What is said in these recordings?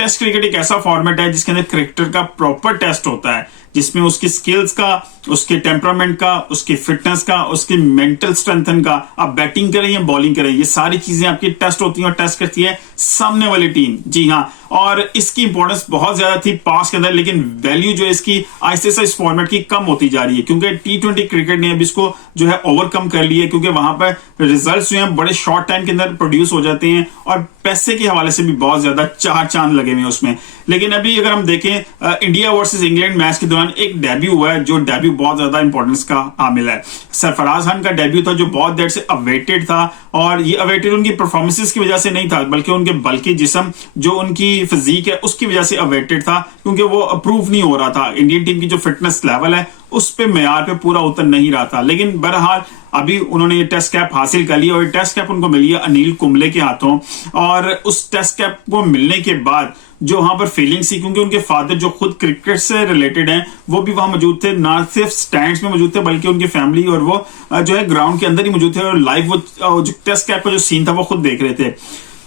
Test cricket एक ऐसा format है जिसके अंदर क्रिकेटर का प्रॉपर टेस्ट होता है, जिसमें उसकी स्किल्स का, उसके टेम्परामेंट का, उसकी फिटनेस का, उसकी मेंटल स्ट्रेंथन का, आप बैटिंग करें या बॉलिंग करें, ये सारी चीजें आपकी टेस्ट होती हैं और टेस्ट करती है सामने वाली टीम। जी हाँ, और इसकी इंपॉर्टेंस बहुत ज्यादा थी पास के अंदर, लेकिन वैल्यू जो है इसकी आहिस्ते से इस फॉर्मेट की कम होती जा रही है, क्योंकि T20 क्रिकेट ने अब इसको जो है ओवरकम कर लिया है, क्योंकि वहां पर रिजल्ट्स जो हैं बड़े शॉर्ट टाइम के अंदर प्रोड्यूस हो जाते हैं और पैसे के हवाले से भी बहुत ज्यादा चार चांद लगे हुए हैं उसमें। लेकिन अभी अगर हम देखें इंडिया वर्सेस इंग्लैंड मैच के दौरान एक डेब्यू हुआ है, जो डेब्यू बहुत ज्यादा इंपॉर्टेंस का हामिल है। सरफराज खान का डेब्यू था जो बहुत देर से अवेटेड था, और ये अवेटेड उनकी परफॉर्मेंसेस की वजह से नहीं था, बल्कि उनके बल्कि जिस्म जो उनकी फिजिक है उसकी वजह से अवेटेड था, क्योंकि वो अप्रूव नहीं हो रहा था। इंडियन टीम की जो फिटनेस लेवल है उस पे मेयार पे पूरा उतर नहीं रहा था। लेकिन बहरहाल अभी उन्होंने ये टेस्ट कैप हासिल कर लिया, और ये टेस्ट कैप उनको मिली है अनिल कुंबले के हाथों। और उस टेस्ट कैप को मिलने के बाद जो वहां पर फीलिंग्स थी, क्योंकि उनके फादर जो खुद क्रिकेट से रिलेटेड हैं वो भी वहां मौजूद थे, ना सिर्फ स्टैंड्स में मौजूद थे बल्कि उनकी फैमिली और वो जो है ग्राउंड के अंदर ही मौजूद थे, और लाइव वो जो टेस्ट कैप का जो सीन था वो खुद देख रहे थे।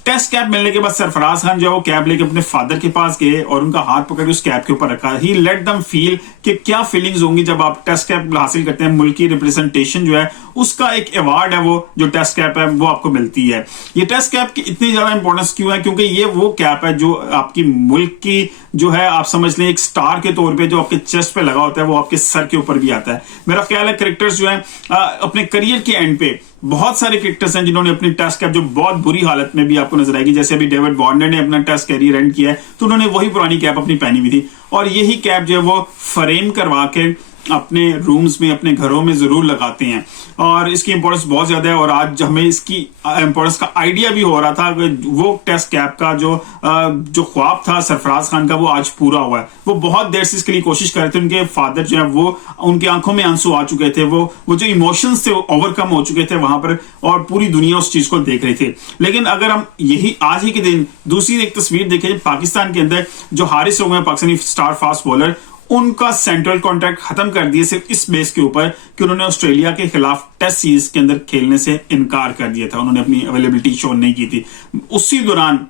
टेस्ट कैप मिलने के बाद सरफराज खान जो है वो कैप लेके अपने फादर के पास गए और उनका हाथ पकड़ के उस कैप के ऊपर रखा। ही लेट देम फील कि क्या फीलिंग्स होंगी जब आप टेस्ट कैप हासिल करते हैं। मुल्क की रिप्रेजेंटेशन जो है उसका एक अवार्ड है, वो जो टेस्ट कैप है वो आपको मिलती है। ये टेस्ट कैप की इतनी ज्यादा इंपॉर्टेंस क्यों है? क्योंकि ये वो कैप है जो आपकी मुल्क की जो है आप समझ लें एक स्टार के तौर पे जो आपके चेस्ट पे लगा होता है वो आपके सर के ऊपर भी आता है। मेरा ख्याल है क्रिकेटर्स जो है अपने करियर के एंड पे बहुत सारे क्रिकेटर्स हैं जिन्होंने अपनी टेस्ट कैप जो बहुत बुरी हालत में भी आपको नजर आएगी, जैसे अभी डेविड वार्नर ने अपना टेस्ट कैरियर एंड किया है तो उन्होंने वही पुरानी कैप अपनी पहनी हुई थी, और यही कैप जो है वो फ्रेम करवा के अपने रूम्स में अपने घरों में जरूर लगाते हैं, और इसकी इंपॉर्टेंस बहुत ज्यादा है। और आज हमें इसकी इंपॉर्टेंस का आइडिया भी हो रहा था कि वो टेस्ट कैप का जो ख्वाब था सरफराज खान का वो आज पूरा हुआ है। वो बहुत देर से इसके लिए कोशिश कर रहे थे, उनके फादर जो है वो उनकी आंखों में आंसू आ चुके थे, वो जो इमोशंस थे वो ओवरकम हो चुके थे वहां पर, और पूरी दुनिया उस चीज को देख रही थी। लेकिन अगर हम यही आज ही के दिन दूसरी एक तस्वीर देखें, पाकिस्तान के अंदर जो हारिस हो गए पाकिस्तानी स्टार फास्ट बॉलर, उनका सेंट्रल कॉन्ट्रैक्ट खत्म कर दिए सिर्फ इस बेस के ऊपर कि उन्होंने ऑस्ट्रेलिया के खिलाफ टेस्ट सीरीज के अंदर खेलने से इनकार कर दिया था। उन्होंने अपनी अवेलेबिलिटी शो नहीं की थी। उसी दौरान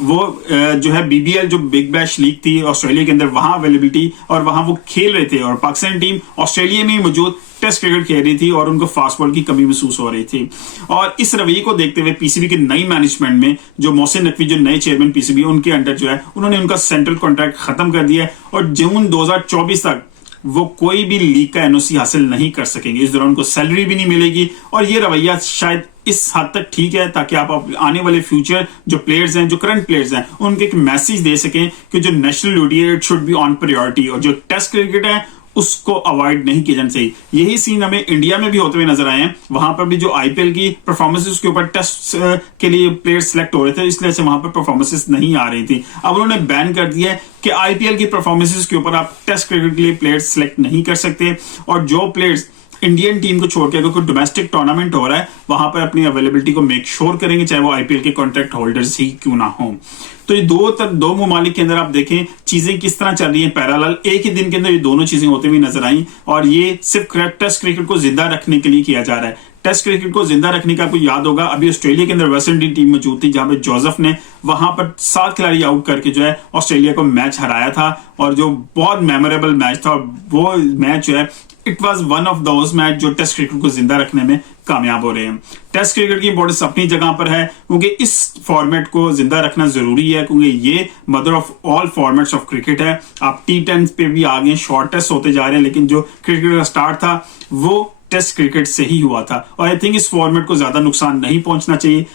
वो जो है BBL जो बिग बैश लीग थी ऑस्ट्रेलिया के अंदर, वहां अवेलेबिलिटी और वहां वो खेल रहे थे, और पाकिस्तान टीम ऑस्ट्रेलिया में ही मौजूद टेस्ट क्रिकेट खेल रही थी और उनको फास्ट बॉल की कमी महसूस हो रही थी। और इस रवैये को देखते हुए PCB के नई मैनेजमेंट में जो मोहसिन नकवी जो नए चेयरमैन PCB उनके अंडर जो है उन्होंने उनका सेंट्रल कॉन्ट्रैक्ट खत्म कर दिया है, और जून 2024 तक वो कोई भी लीग का NOC हासिल नहीं कर सकेंगे। इस दौरान उनको सैलरी भी नहीं मिलेगी, और ये रवैया शायद इस हद तक ठीक है ताकि आप आने वाले फ्यूचर जो प्लेयर्स हैं, जो करंट प्लेयर्स हैं, उनके एक मैसेज दे सकें कि जो नेशनल ड्यूटी है it should be on priority, और जो टेस्ट क्रिकेट है उसको अवॉइड नहीं किया जाना चाहिए। यही सीन हमें इंडिया में भी होते हुए नजर आए हैं। वहां पर भी जो IPL की परफॉर्मेंसेस के ऊपर टेस्ट के लिए प्लेयर सिलेक्ट हो रहे थे, इसलिए से वहां पर परफॉर्मेंसेस नहीं आ रही थी। अब उन्होंने बैन कर दिया है कि IPL की परफॉर्मेंसेस के ऊपर आप टेस्ट क्रिकेट के लिए प्लेयर्स सिलेक्ट नहीं कर सकते, और जो प्लेयर्स इंडियन टीम को छोड़ के अगर कोई डोमेस्टिक टूर्नामेंट हो रहा है वहां पर अपनी अवेलेबिलिटी को मेक श्योर करेंगे, चाहे वो IPL के कॉन्ट्रैक्ट होल्डर्स ही क्यों ना हो। तो ये दो ममालिक के अंदर आप देखें चीजें किस तरह चल रही हैं पैरेलल, एक ही दिन के अंदर ये दोनों चीजें होती हुई नजर आई, और ये सिर्फ टेस्ट क्रिकेट को जिंदा रखने के लिए किया जा रहा है। टेस्ट क्रिकेट को जिंदा रखने का आपको याद होगा अभी ऑस्ट्रेलिया के अंदर वेस्ट इंडीज टीम मौजूद थी, जहां पे जोसेफ ने वहां पर 7 खिलाड़ी आउट करके जो है ऑस्ट्रेलिया को मैच हराया था, और जो बहुत मेमोरेबल मैच था, वो मैच जो है it was one of those match जो टेस्ट क्रिकेट को जिंदा रखने में कामयाब हो रहे हैं। टेस्ट क्रिकेट की इंपॉर्टेंस अपनी जगह पर है, क्योंकि इस फॉर्मेट को जिंदा रखना जरूरी है, क्योंकि ये mother of all formats of cricket है। आप T10 पे भी आ गए, शॉर्ट टेस्ट होते जा रहे हैं, लेकिन जो क्रिकेट का स्टार्ट था वो टेस्ट क्रिकेट से ही हुआ था, और आई थिंक इस फॉर्मेट को ज्यादा नुकसान नहीं पहुंचना चाहिए।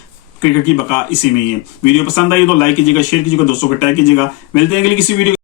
क्रिकेट की बका इसी में ही है। वीडियो पसंद आई तो लाइक कीजिएगा, शेयर कीजिएगा, दोस्तों को टैग कीजिएगा। मिलते हैं अगली किसी वीडियो